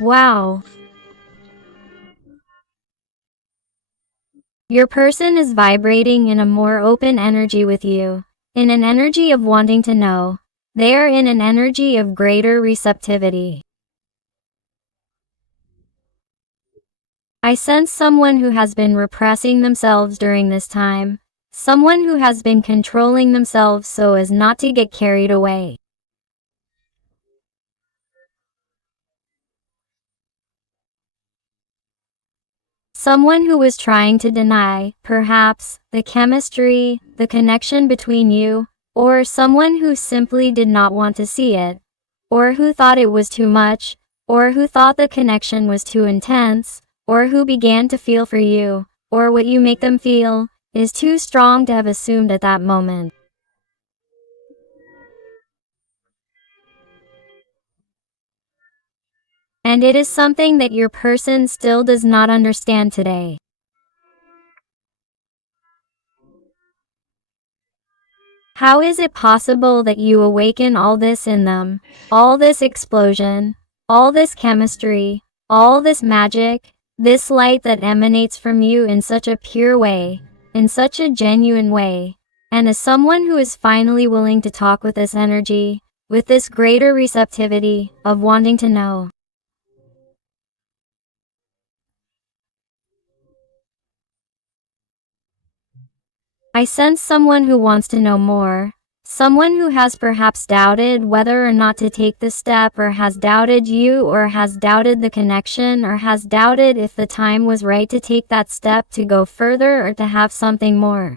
Wow. Your person is vibrating in a more open energy with you, in an energy of wanting to know. They are in an energy of greater receptivity. I sense someone who has been repressing themselves during this time, someone who has been controlling themselves so as not to get carried away. Someone who was trying to deny, perhaps, the chemistry, the connection between you, or someone who simply did not want to see it, or who thought it was too much, or who thought the connection was too intense, or who began to feel for you, or what you make them feel, is too strong to have assumed at that moment. And it is something that your person still does not understand today. How is it possible that you awaken all this in them, all this explosion, all this chemistry, all this magic, this light that emanates from you in such a pure way, in such a genuine way, and as someone who is finally willing to talk with this energy, with this greater receptivity of wanting to know? I sense someone who wants to know more, someone who has perhaps doubted whether or not to take this step, or has doubted you, or has doubted the connection, or has doubted if the time was right to take that step to go further or to have something more.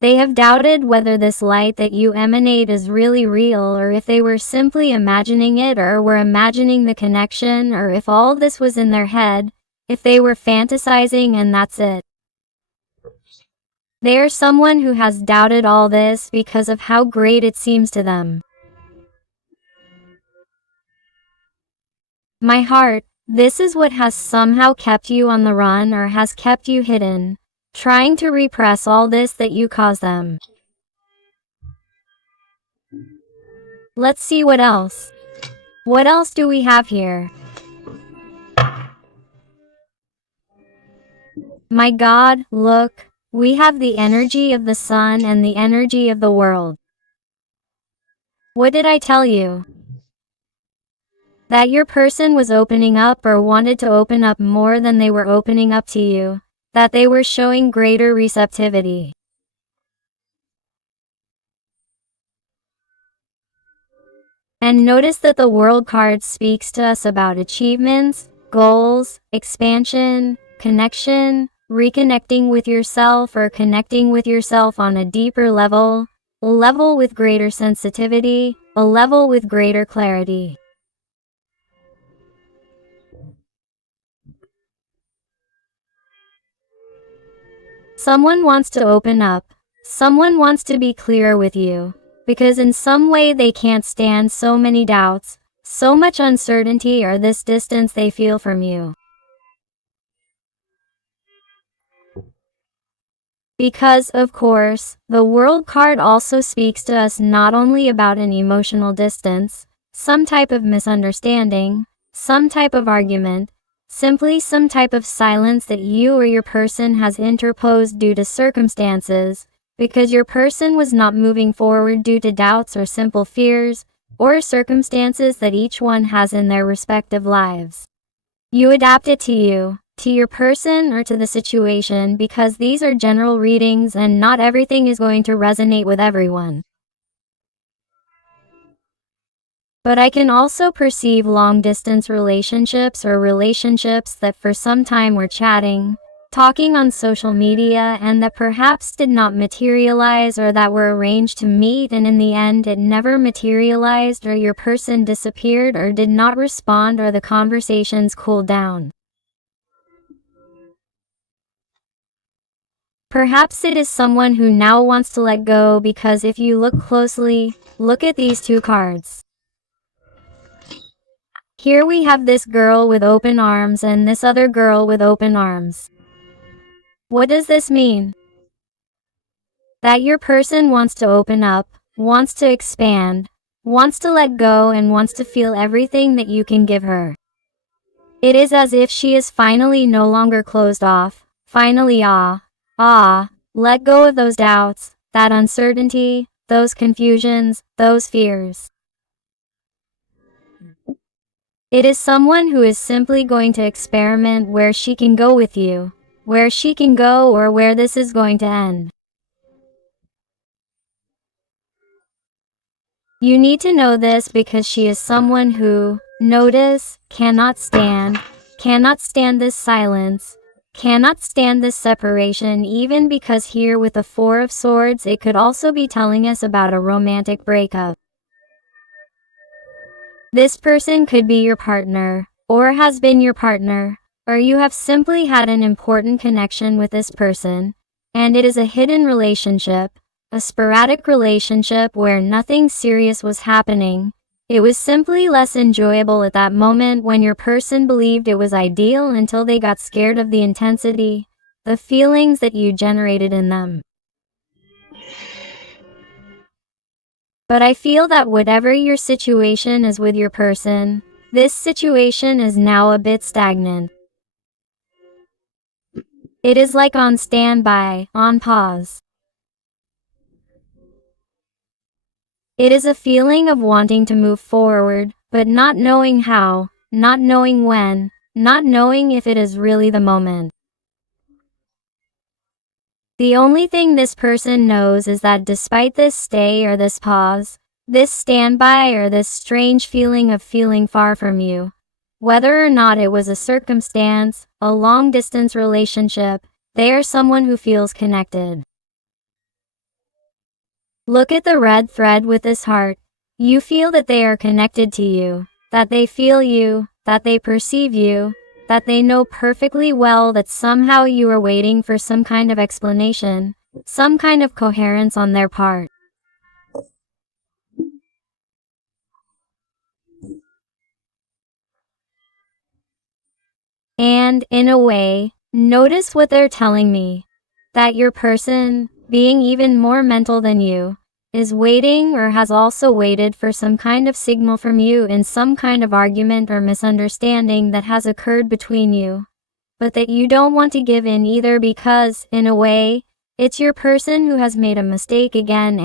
They have doubted whether this light that you emanate is really real, or if they were simply imagining it, or were imagining the connection, or if all this was in their head, if they were fantasizing and that's it. They are someone who has doubted all this because of how great it seems to them. My heart, this is what has somehow kept you on the run, or has kept you hidden, trying to repress all this that you cause them. Let's see what else. What else do we have here? My God, look, we have the energy of the sun and the energy of the world. What did I tell you? That your person was opening up, or wanted to open up more than they were opening up to you, that they were showing greater receptivity. And notice that the World card speaks to us about achievements, goals, expansion, connection, reconnecting with yourself, or connecting with yourself on a deeper level, a level with greater sensitivity, a level with greater clarity. Someone wants to open up, someone wants to be clear with you, because in some way they can't stand so many doubts, so much uncertainty, or this distance they feel from you. Because, of course, the World card also speaks to us not only about an emotional distance, some type of misunderstanding, some type of argument, simply some type of silence that you or your person has interposed due to circumstances, because your person was not moving forward due to doubts or simple fears, or circumstances that each one has in their respective lives. You adapt it to you, to your person, or to the situation, because these are general readings and not everything is going to resonate with everyone. But I can also perceive long-distance relationships, or relationships that for some time were chatting, talking on social media, and that perhaps did not materialize, or that were arranged to meet and in the end it never materialized, or your person disappeared or did not respond, or the conversations cooled down. Perhaps it is someone who now wants to let go, because if you look closely, look at these two cards. Here we have this girl with open arms and this other girl with open arms. What does this mean? That your person wants to open up, wants to expand, wants to let go and wants to feel everything that you can give her. It is as if she is finally no longer closed off, finally let go of those doubts, that uncertainty, those confusions, those fears. It is someone who is simply going to experiment where she can go with you, where she can go or where this is going to end. You need to know this because she is someone who, notice, cannot stand this silence, cannot stand this separation, even because here with the Four of Swords it could also be telling us about a romantic breakup. This person could be your partner, or has been your partner, or you have simply had an important connection with this person, and it is a hidden relationship, a sporadic relationship where nothing serious was happening. It was simply less enjoyable at that moment when your person believed it was ideal until they got scared of the intensity, the feelings that you generated in them. But I feel that whatever your situation is with your person, this situation is now a bit stagnant. It is like on standby, on pause. It is a feeling of wanting to move forward, but not knowing how, not knowing when, not knowing if it is really the moment. The only thing this person knows is that despite this stay or this pause, this standby or this strange feeling of feeling far from you, whether or not it was a circumstance, a long-distance relationship, they are someone who feels connected. Look at the red thread with this heart. You feel that they are connected to you, that they feel you, that they perceive you, that they know perfectly well that somehow you are waiting for some kind of explanation, some kind of coherence on their part. And, in a way, notice what they're telling me. That your person, being even more mental than you, is waiting or has also waited for some kind of signal from you in some kind of argument or misunderstanding that has occurred between you, but that you don't want to give in either because, in a way, it's your person who has made a mistake again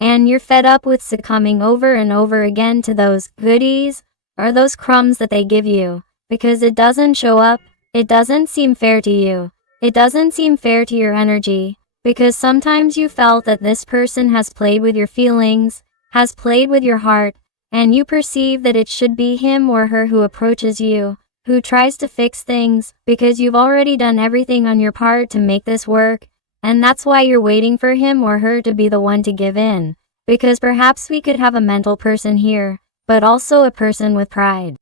and you're fed up with succumbing over and over again to those goodies or those crumbs that they give you, because it doesn't show up, it doesn't seem fair to you, it doesn't seem fair to your energy. Because sometimes you felt that this person has played with your feelings, has played with your heart, and you perceive that it should be him or her who approaches you, who tries to fix things, because you've already done everything on your part to make this work, and that's why you're waiting for him or her to be the one to give in. Because perhaps we could have a mental person here, but also a person with pride.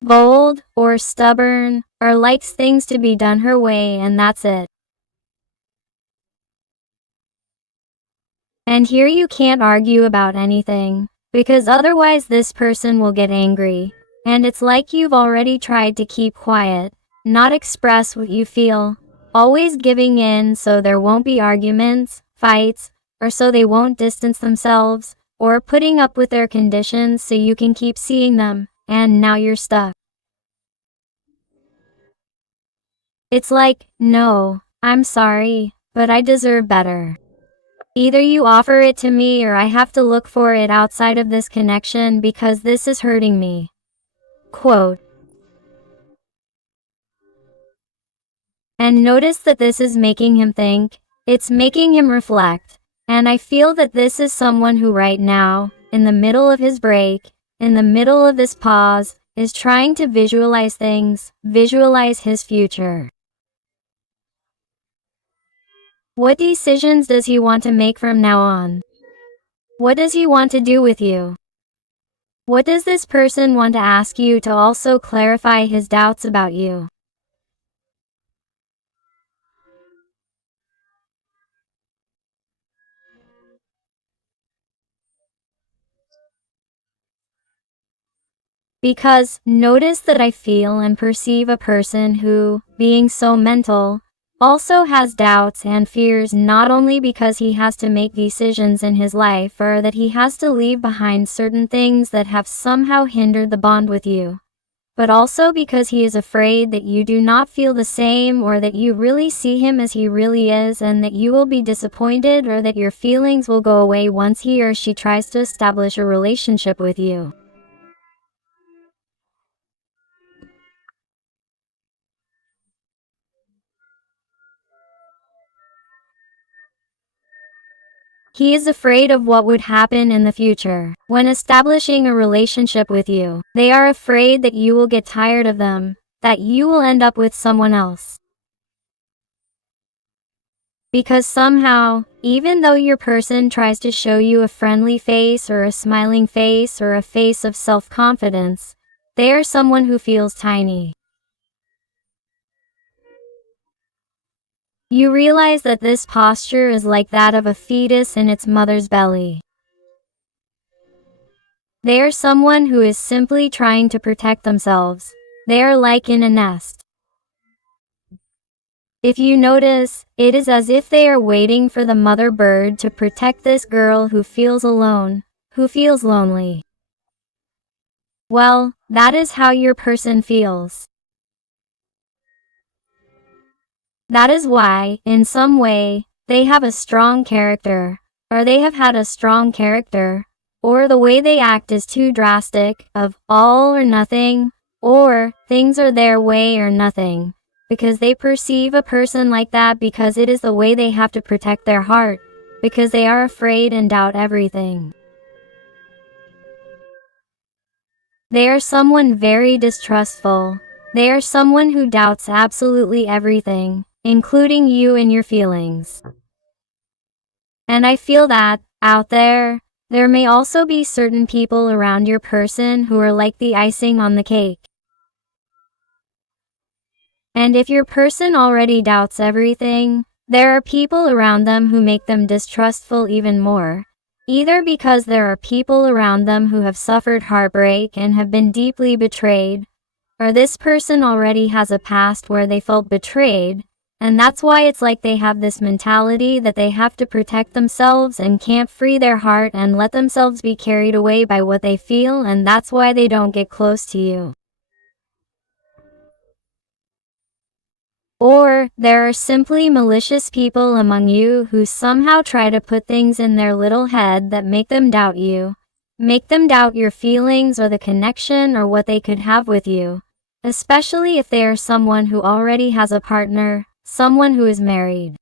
Bold, or stubborn, or likes things to be done her way and that's it. And here you can't argue about anything, because otherwise this person will get angry, and it's like you've already tried to keep quiet, not express what you feel, always giving in so there won't be arguments, fights, or so they won't distance themselves, or putting up with their conditions so you can keep seeing them, and now you're stuck. It's like, no, I'm sorry, but I deserve better. Either you offer it to me or I have to look for it outside of this connection because this is hurting me. Quote. And notice that this is making him think, it's making him reflect, and I feel that this is someone who right now, in the middle of his break, in the middle of this pause, is trying to visualize things, visualize his future. What decisions does he want to make from now on? What does he want to do with you? What does this person want to ask you to also clarify his doubts about you? Because, notice that I feel and perceive a person who, being so mental, also has doubts and fears, not only because he has to make decisions in his life or that he has to leave behind certain things that have somehow hindered the bond with you, but also because he is afraid that you do not feel the same, or that you really see him as he really is, and that you will be disappointed, or that your feelings will go away once he or she tries to establish a relationship with you. He is afraid of what would happen in the future. When establishing a relationship with you, they are afraid that you will get tired of them, that you will end up with someone else. Because somehow, even though your person tries to show you a friendly face or a smiling face or a face of self-confidence, they are someone who feels tiny. You realize that this posture is like that of a fetus in its mother's belly. They are someone who is simply trying to protect themselves. They are like in a nest. If you notice, it is as if they are waiting for the mother bird to protect this girl who feels alone, who feels lonely. Well, that is how your person feels. That is why, in some way, they have a strong character, or they have had a strong character, or the way they act is too drastic, of all or nothing, or things are their way or nothing, because they perceive a person like that because it is the way they have to protect their heart, because they are afraid and doubt everything. They are someone very distrustful. They are someone who doubts absolutely everything, including you and your feelings. And I feel that, out there may also be certain people around your person who are like the icing on the cake. And if your person already doubts everything, there are people around them who make them distrustful even more, either because there are people around them who have suffered heartbreak and have been deeply betrayed, or this person already has a past where they felt betrayed, and that's why it's like they have this mentality that they have to protect themselves and can't free their heart and let themselves be carried away by what they feel, and that's why they don't get close to you. Or, there are simply malicious people among you who somehow try to put things in their little head that make them doubt you, make them doubt your feelings or the connection or what they could have with you, especially if they are someone who already has a partner, someone who is married.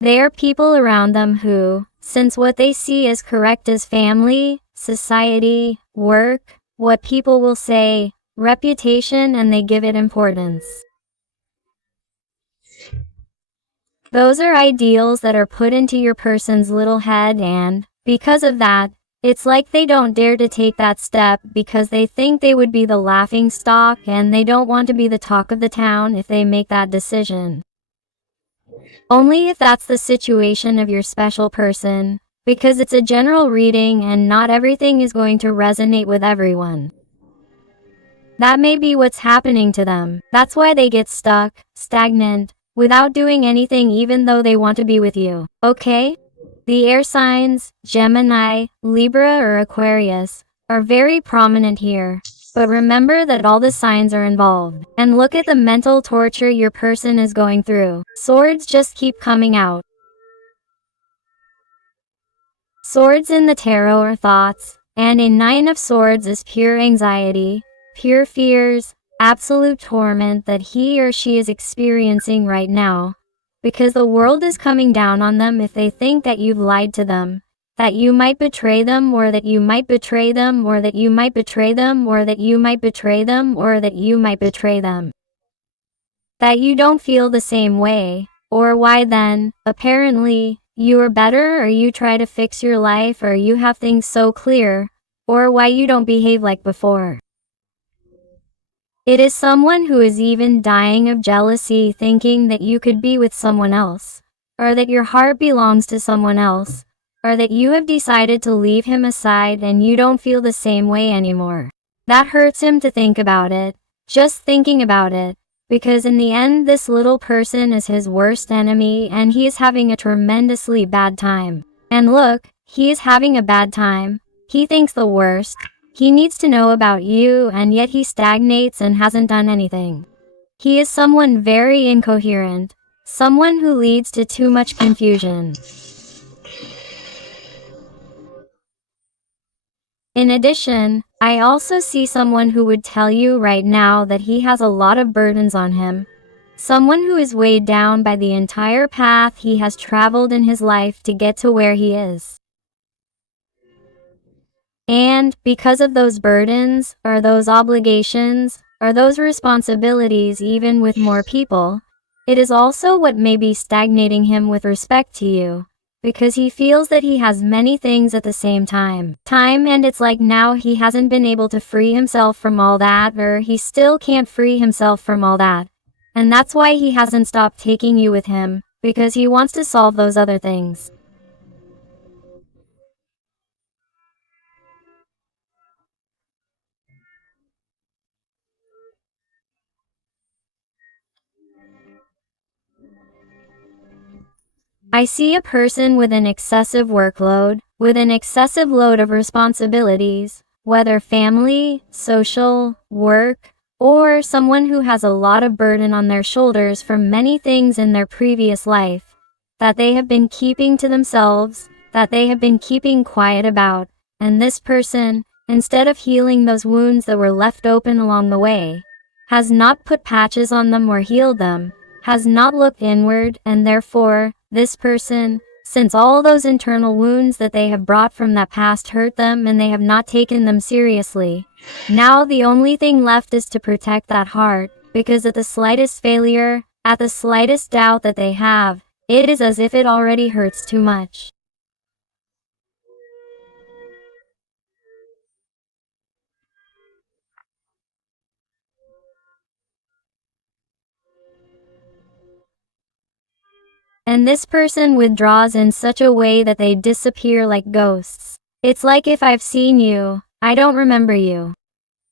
They are people around them who, since what they see as correct is family, society, work, what people will say, reputation, and they give it importance. Those are ideals that are put into your person's little head, and, because of that, it's like they don't dare to take that step because they think they would be the laughing stock and they don't want to be the talk of the town if they make that decision. Only if that's the situation of your special person, because it's a general reading and not everything is going to resonate with everyone. That may be what's happening to them. That's why they get stuck, stagnant, without doing anything even though they want to be with you, okay? The air signs, Gemini, Libra or Aquarius, are very prominent here. But remember that all the signs are involved. And look at the mental torture your person is going through. Swords just keep coming out. Swords in the tarot are thoughts, and in Nine of Swords is pure anxiety, pure fears, absolute torment that he or she is experiencing right now. Because the world is coming down on them if they think that you've lied to them, that you might betray them, or that you might betray them, or that you might betray them, or that you might betray them, or that you might betray them. That you don't feel the same way, or why then, apparently, you are better, or you try to fix your life, or you have things so clear, or why you don't behave like before. It is someone who is even dying of jealousy, thinking that you could be with someone else, or that your heart belongs to someone else, or that you have decided to leave him aside and you don't feel the same way anymore. That hurts him to think about it, just thinking about it, because in the end this little person is his worst enemy and he is having a tremendously bad time. And look, he is having a bad time. He thinks the worst. He needs to know about you and yet he stagnates and hasn't done anything. He is someone very incoherent, someone who leads to too much confusion. In addition, I also see someone who would tell you right now that he has a lot of burdens on him. Someone who is weighed down by the entire path he has traveled in his life to get to where he is. And because of those burdens, or those obligations, or those responsibilities even with more people, it is also what may be stagnating him with respect to you. Because he feels that he has many things at the same time. And it's like now he hasn't been able to free himself from all that, or he still can't free himself from all that. And that's why he hasn't stopped taking you with him, because he wants to solve those other things. I see a person with an excessive workload, with an excessive load of responsibilities, whether family, social, work, or someone who has a lot of burden on their shoulders from many things in their previous life, that they have been keeping to themselves, that they have been keeping quiet about, and this person, instead of healing those wounds that were left open along the way, has not put patches on them or healed them, has not looked inward, and therefore, this person, since all those internal wounds that they have brought from that past hurt them and they have not taken them seriously, now the only thing left is to protect that heart, because at the slightest failure, at the slightest doubt that they have, it is as if it already hurts too much. And this person withdraws in such a way that they disappear like ghosts. It's like if I've seen you, I don't remember you.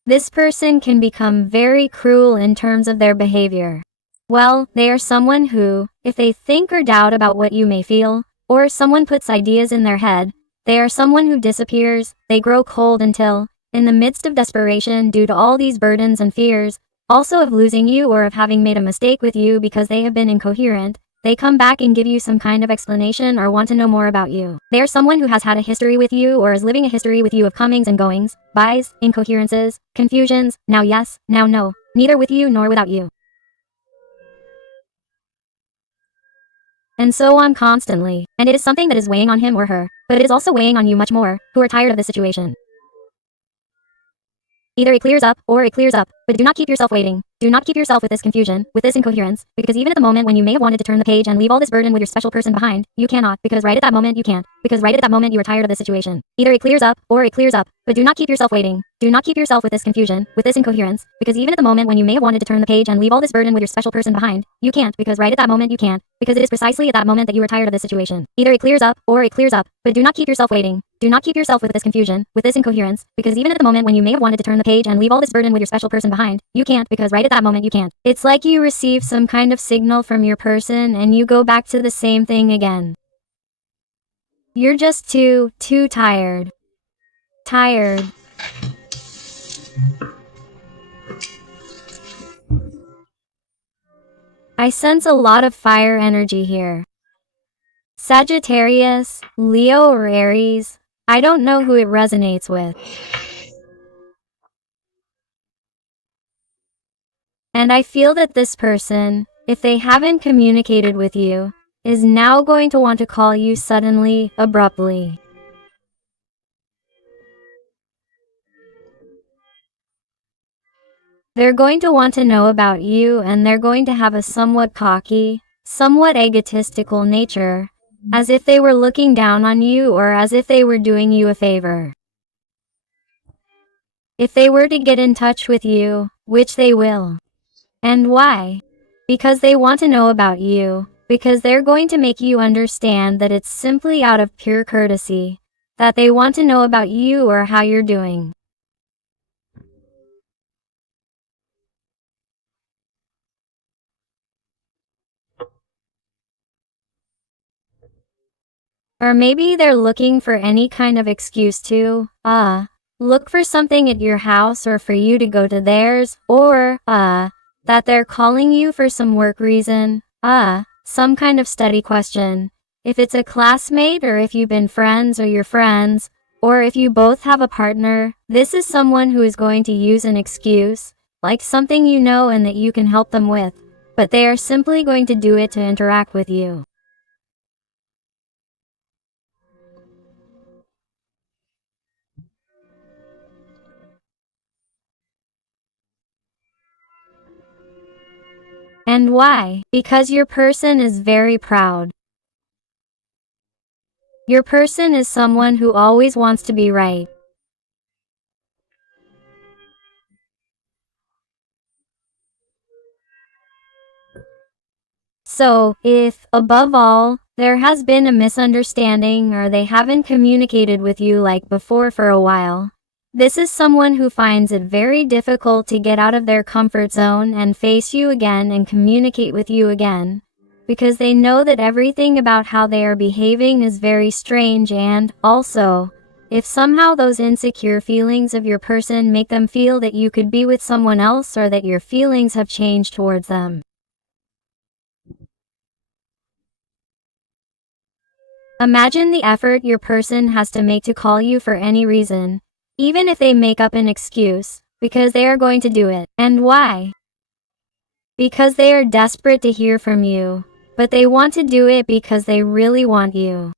This person can become very cruel in terms of their behavior. Well, they are someone who, if they think or doubt about what you may feel, or someone puts ideas in their head, they are someone who disappears, they grow cold until, in the midst of desperation due to all these burdens and fears, also of losing you or of having made a mistake with you because they have been incoherent, they come back and give you some kind of explanation or want to know more about you. They are someone who has had a history with you or is living a history with you of comings and goings, buys, incoherences, confusions, now yes, now no, neither with you nor without you. And so on constantly, and it is something that is weighing on him or her, but it is also weighing on you much more, who are tired of the situation. Either it clears up, or it clears up, but do not keep yourself waiting. Do not keep yourself with this confusion, with this incoherence, because even at the moment when you may have wanted to turn the page and leave all this burden with your special person behind, you cannot, because right at that moment you can't, because right at that moment you are tired of the situation. Either it clears up, or it clears up, but do not keep yourself waiting. Do not keep yourself with this confusion, with this incoherence, because even at the moment when you may have wanted to turn the page and leave all this burden with your special person behind, you can't, because right at that moment you can't, because it is precisely at that moment that you are tired of the situation. Either it clears up, or it clears up, but do not keep yourself waiting. Do not keep yourself with this confusion, with this incoherence, because even at the moment when you may have wanted to turn the page and leave all this burden with your special person behind, you can't, because right at that moment you can't. It's like you receive some kind of signal from your person and you go back to the same thing again. You're just too tired. Tired. I sense a lot of fire energy here. Sagittarius, Leo or Aries, I don't know who it resonates with. And I feel that this person, if they haven't communicated with you, is now going to want to call you suddenly, abruptly. They're going to want to know about you and they're going to have a somewhat cocky, somewhat egotistical nature, as if they were looking down on you or as if they were doing you a favor. If they were to get in touch with you, which they will. And why? Because they want to know about you, because they're going to make you understand that it's simply out of pure courtesy, that they want to know about you or how you're doing. Or maybe they're looking for any kind of excuse to, look for something at your house or for you to go to theirs, or, that they're calling you for some work reason, some kind of study question. If it's a classmate or if you've been friends or you're friends, or if you both have a partner, this is someone who is going to use an excuse, like something you know and that you can help them with, but they are simply going to do it to interact with you. And why? Because your person is very proud. Your person is someone who always wants to be right. So, if, above all, there has been a misunderstanding or they haven't communicated with you like before for a while, this is someone who finds it very difficult to get out of their comfort zone and face you again and communicate with you again, because they know that everything about how they are behaving is very strange, and, also, if somehow those insecure feelings of your person make them feel that you could be with someone else or that your feelings have changed towards them. Imagine the effort your person has to make to call you for any reason, even if they make up an excuse, because they are going to do it. And why? Because they are desperate to hear from you, but they want to do it because they really want you.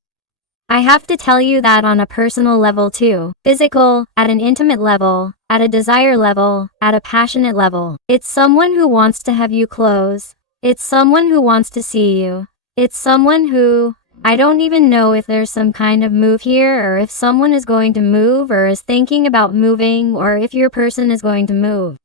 I have to tell you that on a personal level too. Physical, at an intimate level, at a desire level, at a passionate level. It's someone who wants to have you close. It's someone who wants to see you. It's someone who, I don't even know if there's some kind of move here or if someone is going to move or is thinking about moving or if your person is going to move.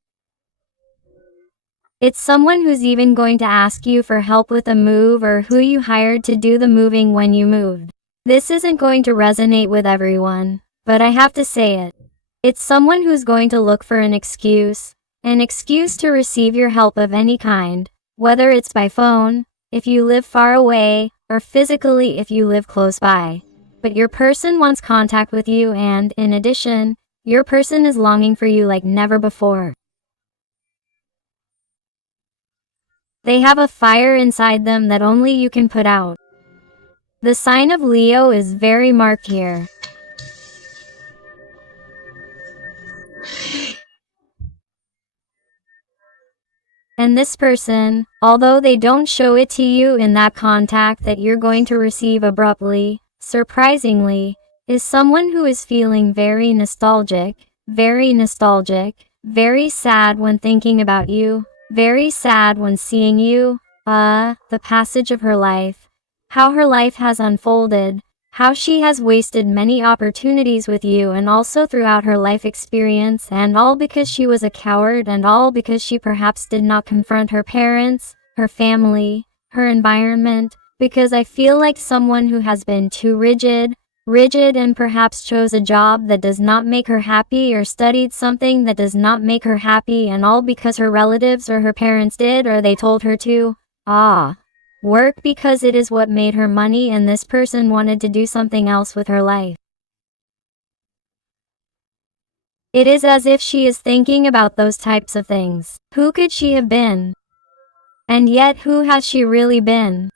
It's someone who's even going to ask you for help with a move or who you hired to do the moving when you moved. This isn't going to resonate with everyone, but I have to say it. It's someone who's going to look for an excuse to receive your help of any kind, whether it's by phone, if you live far away, or physically if you live close by. But your person wants contact with you and, in addition, your person is longing for you like never before. They have a fire inside them that only you can put out. The sign of Leo is very marked here. And this person, although they don't show it to you in that contact that you're going to receive abruptly, surprisingly, is someone who is feeling very nostalgic, very sad when thinking about you, very sad when seeing you, the passage of her life, how her life has unfolded, how she has wasted many opportunities with you and also throughout her life experience, and all because she was a coward and all because she perhaps did not confront her parents, her family, her environment, because I feel like someone who has been too rigid and perhaps chose a job that does not make her happy or studied something that does not make her happy, and all because her relatives or her parents did or they told her to, work because it is what made her money, and this person wanted to do something else with her life. It is as if she is thinking about those types of things. Who could she have been? And yet who has she really been?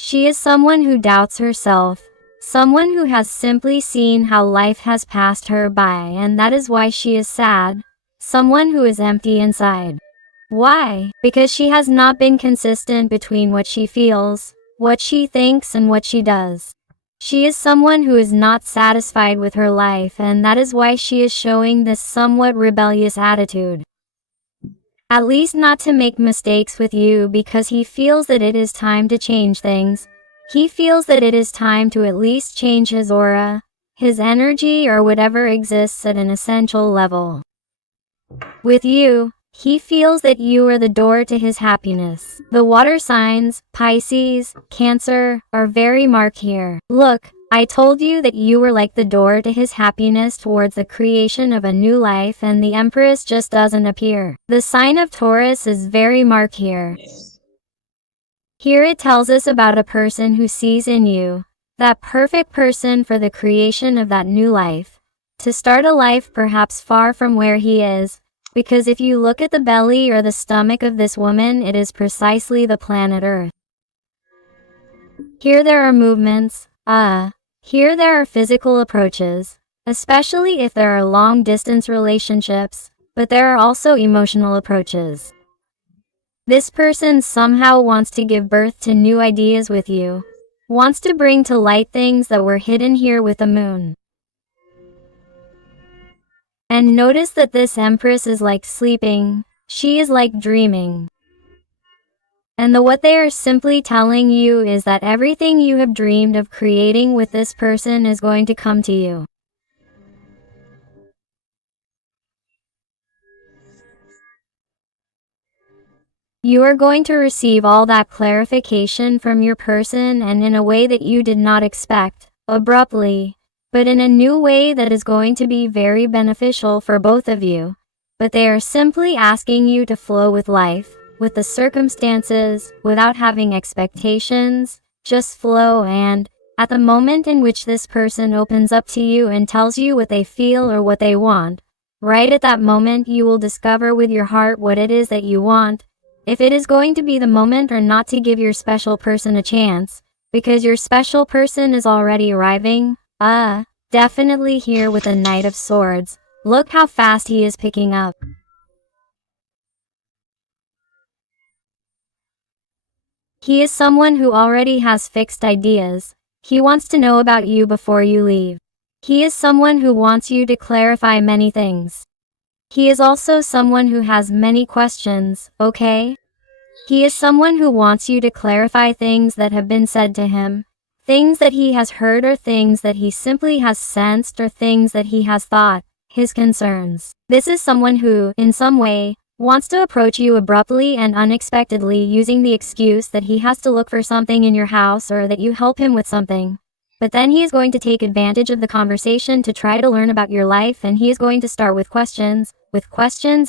She is someone who doubts herself, someone who has simply seen how life has passed her by, and that is why she is sad, someone who is empty inside. Why? Because she has not been consistent between what she feels, what she thinks, and what she does. She is someone who is not satisfied with her life, and that is why she is showing this somewhat rebellious attitude. At least not to make mistakes with you, because he feels that it is time to change things. He feels that it is time to at least change his aura, his energy, or whatever exists at an essential level. With you, he feels that you are the door to his happiness. The water signs, Pisces, Cancer, are very marked here. Look, I told you that you were like the door to his happiness towards the creation of a new life, and the Empress just doesn't appear. The sign of Taurus is very marked here. Here it tells us about a person who sees in you that perfect person for the creation of that new life, to start a life perhaps far from where he is, because if you look at the belly or the stomach of this woman, it is precisely the planet Earth. Here there are movements, here there are physical approaches, especially if there are long-distance relationships, but there are also emotional approaches. This person somehow wants to give birth to new ideas with you, wants to bring to light things that were hidden here with the moon. And notice that this Empress is like sleeping, she is like dreaming. And what they are simply telling you is that everything you have dreamed of creating with this person is going to come to you. You are going to receive all that clarification from your person, and in a way that you did not expect, abruptly, but in a new way that is going to be very beneficial for both of you. But they are simply asking you to flow with life, with the circumstances, without having expectations, just flow. And at the moment in which this person opens up to you and tells you what they feel or what they want, right at that moment you will discover with your heart what it is that you want, if it is going to be the moment or not to give your special person a chance, because your special person is already arriving, definitely here with the Knight of Swords. Look how fast he is picking up. He is someone who already has fixed ideas. He wants to know about you before you leave. He is someone who wants you to clarify many things. He is also someone who has many questions, okay? He is someone who wants you to clarify things that have been said to him, things that he has heard or things that he simply has sensed or things that he has thought, his concerns. This is someone who, in some way, wants to approach you abruptly and unexpectedly using the excuse that he has to look for something in your house or that you help him with something. But then he is going to take advantage of the conversation to try to learn about your life, and he is going to start with questions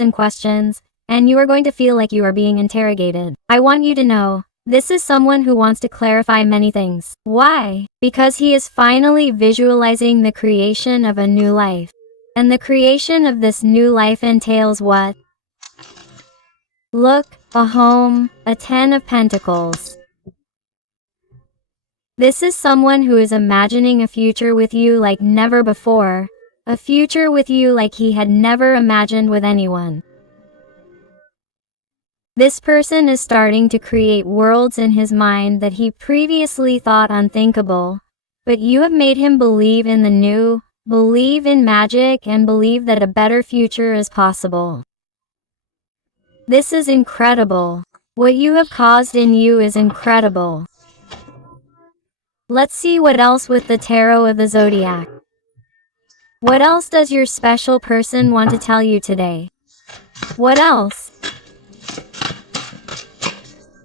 and questions, and you are going to feel like you are being interrogated. I want you to know, this is someone who wants to clarify many things. Why? Because he is finally visualizing the creation of a new life. And the creation of this new life entails what? Look, a home, a 10 of Pentacles. This is someone who is imagining a future with you like never before, a future with you like he had never imagined with anyone. This person is starting to create worlds in his mind that he previously thought unthinkable, but you have made him believe in the new, believe in magic, and believe that a better future is possible. This is incredible. What you have caused in you is incredible. Let's see what else with the Tarot of the Zodiac. What else does your special person want to tell you today? What else?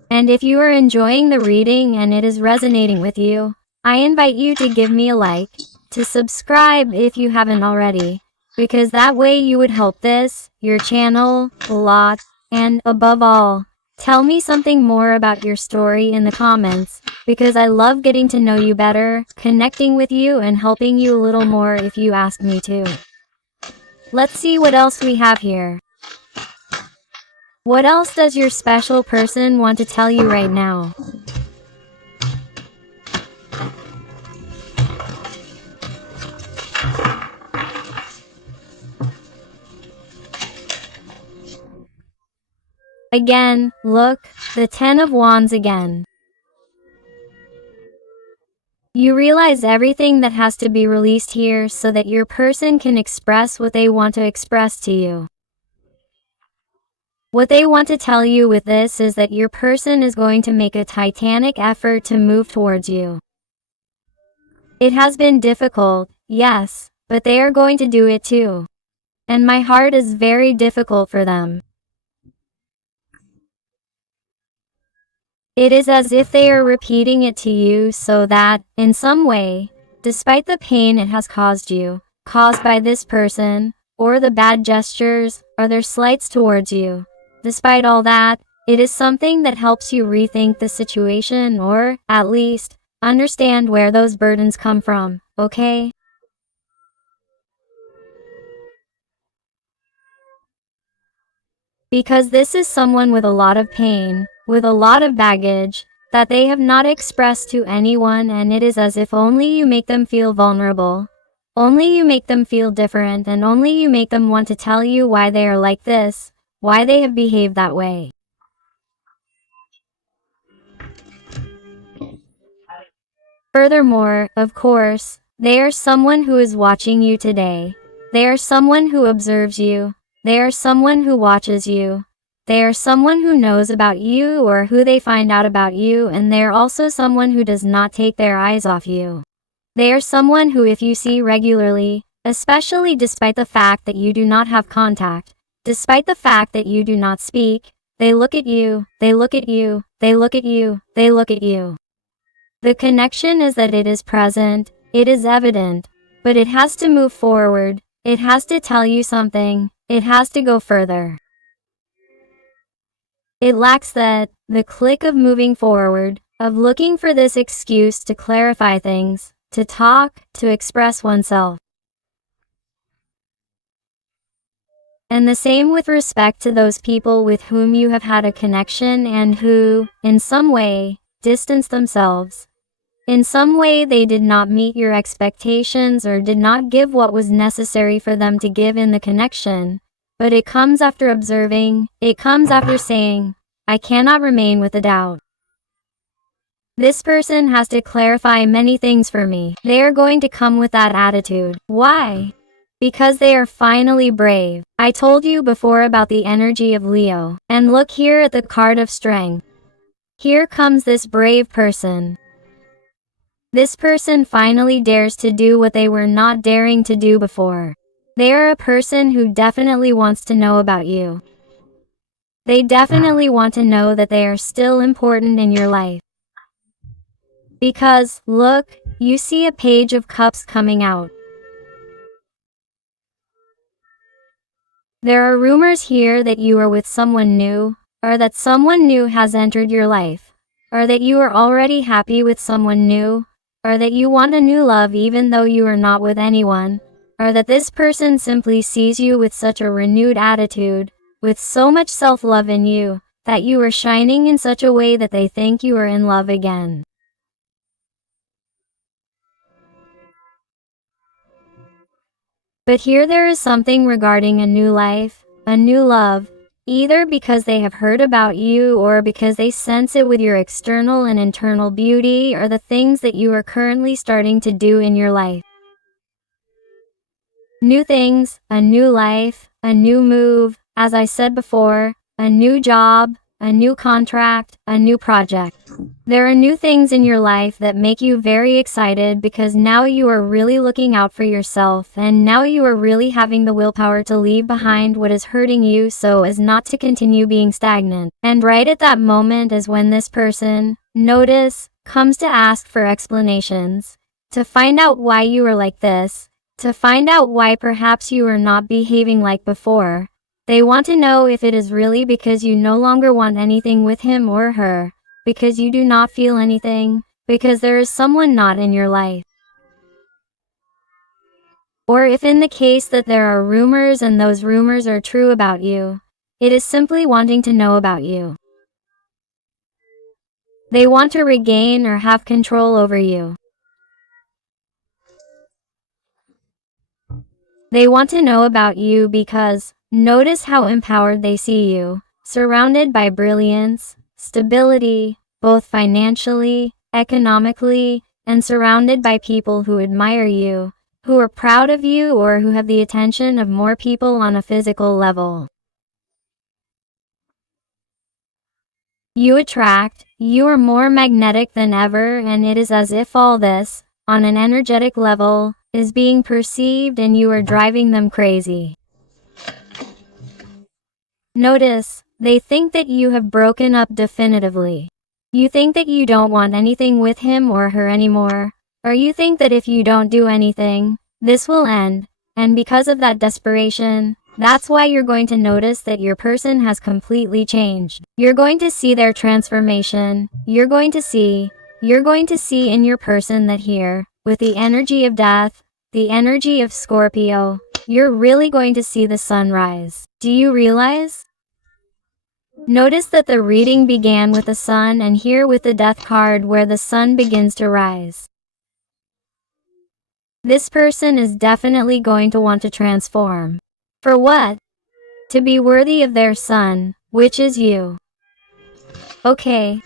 And if you are enjoying the reading and it is resonating with you, I invite you to give me a like, to subscribe if you haven't already, because that way you would help this, your channel, a lot, and above all, tell me something more about your story in the comments, because I love getting to know you better, connecting with you and helping you a little more if you ask me to. Let's see what else we have here. What else does your special person want to tell you right now? Again, look, the 10 of Wands again. You realize everything that has to be released here so that your person can express what they want to express to you. What they want to tell you with this is that your person is going to make a titanic effort to move towards you. It has been difficult, yes, but they are going to do it too. And my heart is very difficult for them. It is as if they are repeating it to you so that, in some way, despite the pain it has caused you, caused by this person, or the bad gestures, or their slights towards you, despite all that, It is something that helps you rethink the situation or, at least, understand where those burdens come from, okay? Because this is someone with a lot of pain, with a lot of baggage, that they have not expressed to anyone, and it is as if only you make them feel vulnerable. Only you make them feel different, and only you make them want to tell you why they are like this, why they have behaved that way. Furthermore, of course, they are someone who is watching you today. They are someone who observes you. They are someone who watches you. They are someone who knows about you or who they find out about you, and they are also someone who does not take their eyes off you. They are someone who, if you see regularly, especially despite the fact that you do not have contact, despite the fact that you do not speak, they look at you, they look at you, they look at you, they look at you. The connection is that it is present, it is evident, but it has to move forward, it has to tell you something, it has to go further. It lacks that, the click of moving forward, of looking for this excuse to clarify things, to talk, to express oneself. And the same with respect to those people with whom you have had a connection and who, in some way, distance themselves. In some way they did not meet your expectations or did not give what was necessary for them to give in the connection, but it comes after observing, it comes after saying, I cannot remain with a doubt. This person has to clarify many things for me. They are going to come with that attitude. Why? Because they are finally brave. I told you before about the energy of Leo, and look here at the card of strength. Here comes this brave person. This person finally dares to do what they were not daring to do before. They are a person who definitely wants to know about you. They definitely want to know that they are still important in your life. Because, look, you see a page of cups coming out. There are rumors here that you are with someone new, or that someone new has entered your life, or that you are already happy with someone new, or that you want a new love even though you are not with anyone, or that this person simply sees you with such a renewed attitude, with so much self-love in you, that you are shining in such a way that they think you are in love again. But here there is something regarding a new life, a new love, either because they have heard about you or because they sense it with your external and internal beauty or the things that you are currently starting to do in your life. New things, a new life, a new move, as I said before, a new job, a new contract, a new project. There are new things in your life that make you very excited because now you are really looking out for yourself and now you are really having the willpower to leave behind what is hurting you so as not to continue being stagnant. And right at that moment is when this person, notice, comes to ask for explanations, to find out why you are like this, to find out why perhaps you are not behaving like before. They want to know if it is really because you no longer want anything with him or her, because you do not feel anything, because there is someone not in your life. Or if in the case that there are rumors and those rumors are true about you, it is simply wanting to know about you. They want to regain or have control over you. They want to know about you because, notice how empowered they see you, surrounded by brilliance, stability, both financially, economically, and surrounded by people who admire you, who are proud of you or who have the attention of more people on a physical level. You attract, you are more magnetic than ever, and it is as if all this, on an energetic level, is being perceived and you are driving them crazy. Notice, they think that you have broken up definitively. You think that you don't want anything with him or her anymore, or you think that if you don't do anything, this will end, and because of that desperation, That's why you're going to notice that your person has completely changed. You're going to see their transformation. You're going to see in your person that here, with the energy of death, the energy of Scorpio, you're really going to see the sun rise. Do you realize? Notice that the reading began with the sun and here with the death card where the sun begins to rise. This person is definitely going to want to transform. For what? To be worthy of their sun, which is you. Okay.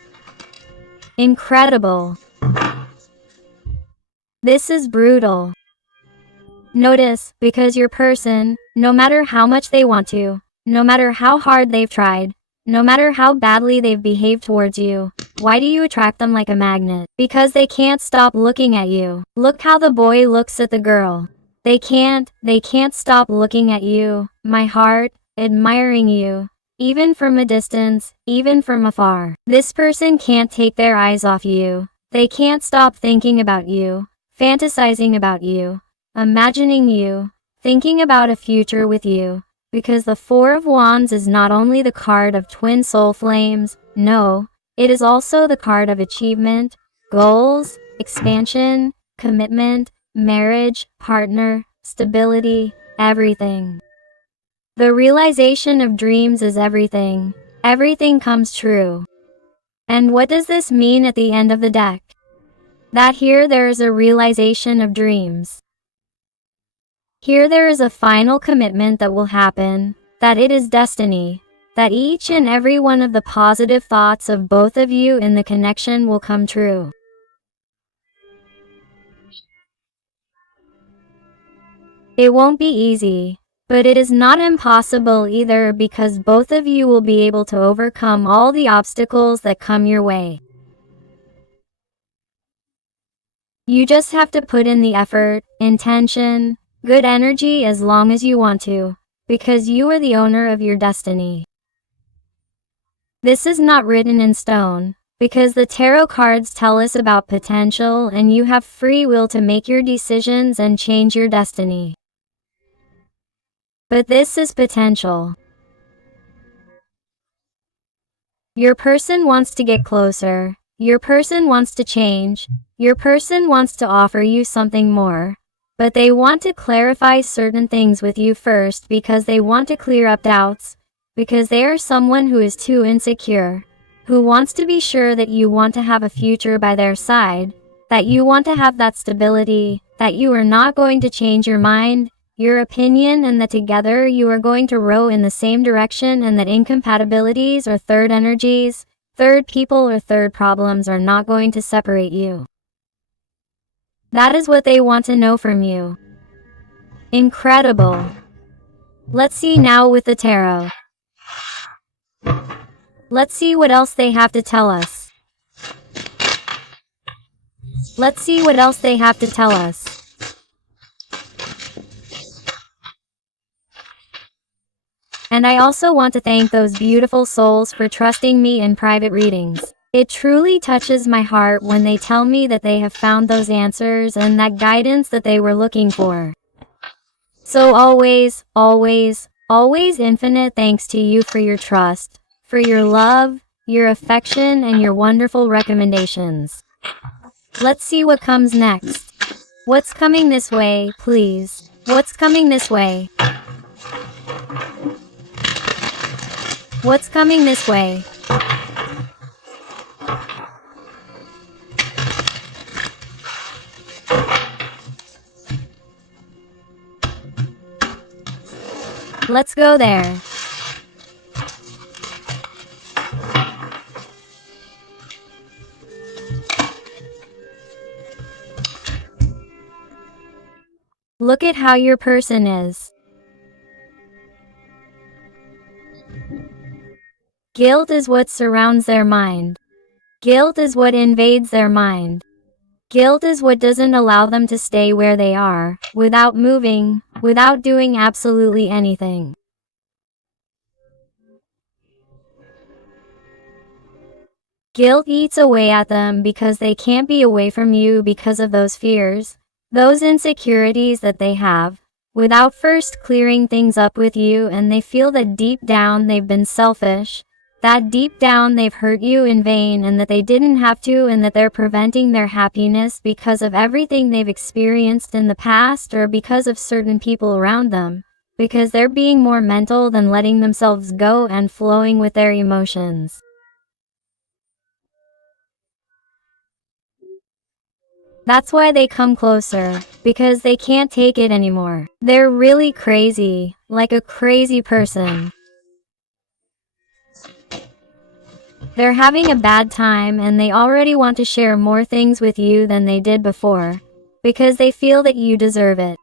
Incredible. This is brutal. Notice, because your person, no matter how much they want to, no matter how hard they've tried, no matter how badly they've behaved towards you, why do you attract them like a magnet? Because they can't stop looking at you. Look how the boy looks at the girl. They can't stop looking at you, my heart, admiring you. Even from a distance, even from afar. This person can't take their eyes off you. They can't stop thinking about you, fantasizing about you, imagining you, thinking about a future with you. Because the Four of Wands is not only the card of twin soul flames, no, it is also the card of achievement, goals, expansion, commitment, marriage, partner, stability, everything. The realization of dreams is everything. Everything comes true. And what does this mean at the end of the deck? That here there is a realization of dreams. Here there is a final commitment that will happen, that it is destiny, that each and every one of the positive thoughts of both of you in the connection will come true. It won't be easy, but it is not impossible either because both of you will be able to overcome all the obstacles that come your way. You just have to put in the effort, intention, good energy as long as you want to, because you are the owner of your destiny. This is not written in stone, because the tarot cards tell us about potential and you have free will to make your decisions and change your destiny. But this is potential. Your person wants to get closer. Your person wants to change. Your person wants to offer you something more. But they want to clarify certain things with you first because they want to clear up doubts. Because they are someone who is too insecure. Who wants to be sure that you want to have a future by their side. That you want to have that stability. That you are not going to change your mind, your opinion, and that together you are going to row in the same direction, and that incompatibilities or third energies, third people or third problems are not going to separate you. That is what they want to know from you. Incredible. Let's see now with the tarot. Let's see what else they have to tell us. Let's see what else they have to tell us. And I also want to thank those beautiful souls for trusting me in private readings. It truly touches my heart when they tell me that they have found those answers and that guidance that they were looking for. So always, always, always infinite thanks to you for your trust, for your love, your affection, and your wonderful recommendations. Let's see what comes next. What's coming this way, please? What's coming this way? What's coming this way? Let's go there. Look at how your person is. Guilt is what surrounds their mind. Guilt is what invades their mind. Guilt is what doesn't allow them to stay where they are, without moving, without doing absolutely anything. Guilt eats away at them because they can't be away from you because of those fears, those insecurities that they have, without first clearing things up with you, and they feel that deep down they've been selfish, that deep down they've hurt you in vain and that they didn't have to, and that they're preventing their happiness because of everything they've experienced in the past or because of certain people around them, because they're being more mental than letting themselves go and flowing with their emotions. That's why they come closer, because they can't take it anymore. They're really crazy, like a crazy person. They're having a bad time and they already want to share more things with you than they did before, because they feel that you deserve it.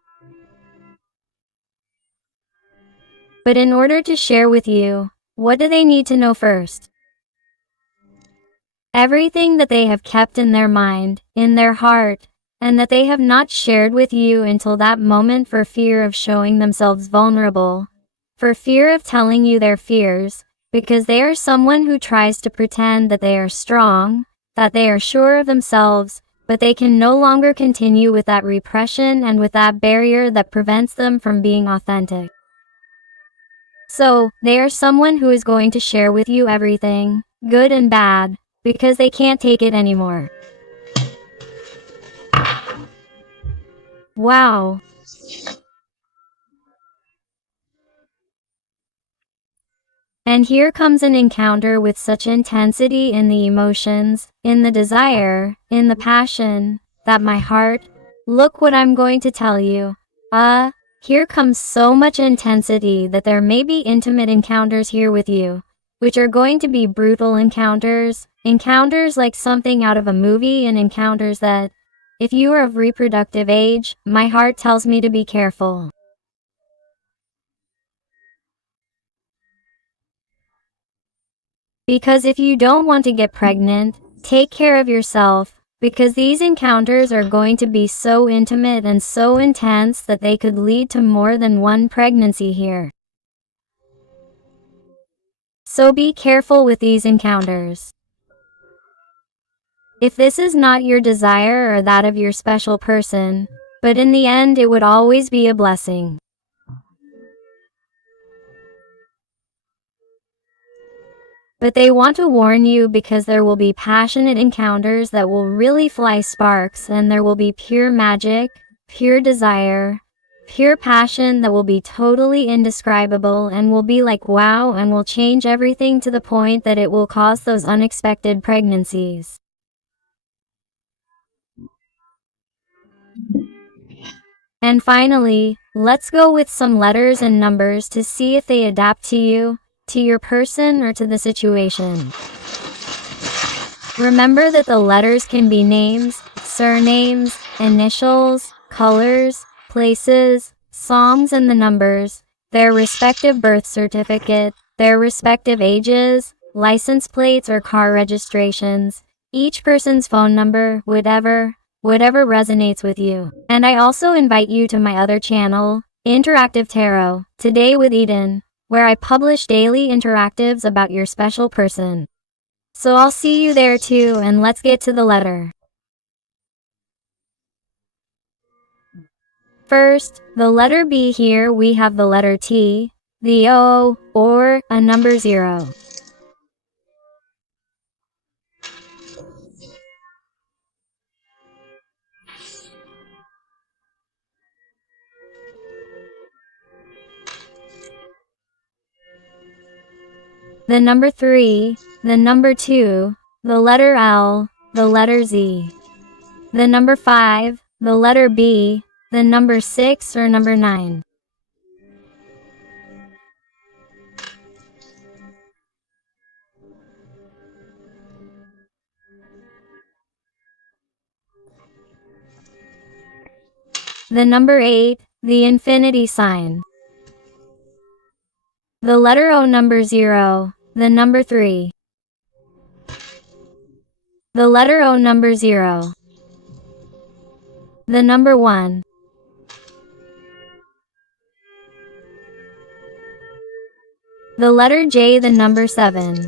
But in order to share with you, what do they need to know first? Everything that they have kept in their mind, in their heart, and that they have not shared with you until that moment for fear of showing themselves vulnerable, for fear of telling you their fears, because they are someone who tries to pretend that they are strong, that they are sure of themselves, but they can no longer continue with that repression and with that barrier that prevents them from being authentic. So, they are someone who is going to share with you everything, good and bad, because they can't take it anymore. Wow. And here comes an encounter with such intensity in the emotions, in the desire, in the passion, that my heart, look what I'm going to tell you. Here comes so much intensity that there may be intimate encounters here with you, which are going to be brutal encounters, encounters like something out of a movie, and encounters that, if you are of reproductive age, my heart tells me to be careful. Because if you don't want to get pregnant, take care of yourself, because these encounters are going to be so intimate and so intense that they could lead to more than one pregnancy here. So be careful with these encounters. If this is not your desire or that of your special person, but in the end it would always be a blessing. But they want to warn you because there will be passionate encounters that will really fly sparks, and there will be pure magic, pure desire, pure passion that will be totally indescribable and will be like wow, and will change everything to the point that it will cause those unexpected pregnancies. And finally, let's go with some letters and numbers to see if they adapt to you, to your person, or to the situation. Remember that the letters can be names, surnames, initials, colors, places, songs, and the numbers, their respective birth certificate, their respective ages, license plates or car registrations, each person's phone number, whatever resonates with you. And I also invite you to my other channel, Interactive Tarot, Today with Eden, where I publish daily interactives about your special person. So I'll see you there too, and let's get to the letter. First, the letter B. Here we have the letter T, the O, or a number 0. The number 3, the number 2, the letter L, the letter Z. The number 5, the letter B, the number 6 or number 9. The number 8, the infinity sign. The letter O, number 0, the number 3. The letter O, number 0. The number 1. The letter J, the number 7.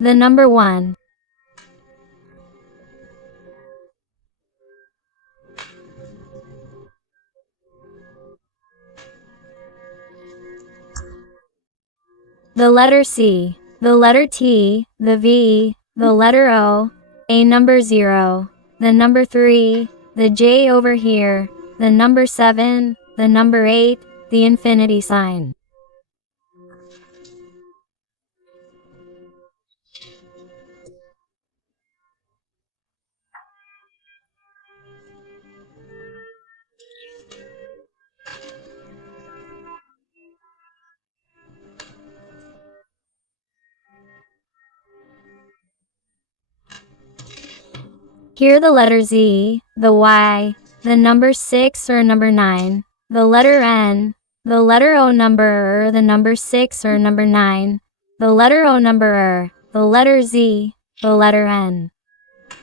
The number 1. the letter C, the letter T, the V, the letter O, a number 0, the number 3, the J over here, the number 7, the number 8, the infinity sign. Here the letter Z, the Y, the number 6 or number 9, the letter N, the letter O number the number 6 or number 9, the letter O number the letter Z, the letter N,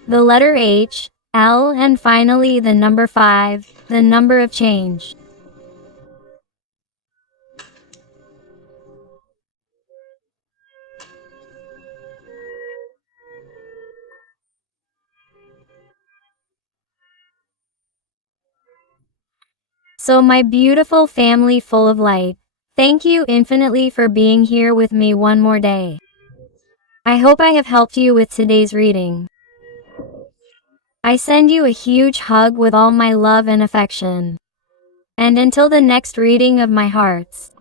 the letter H, L, and finally the number 5, the number of change. So my beautiful family full of light, thank you infinitely for being here with me one more day. I hope I have helped you with today's reading. I send you a huge hug with all my love and affection. And until the next reading of my hearts,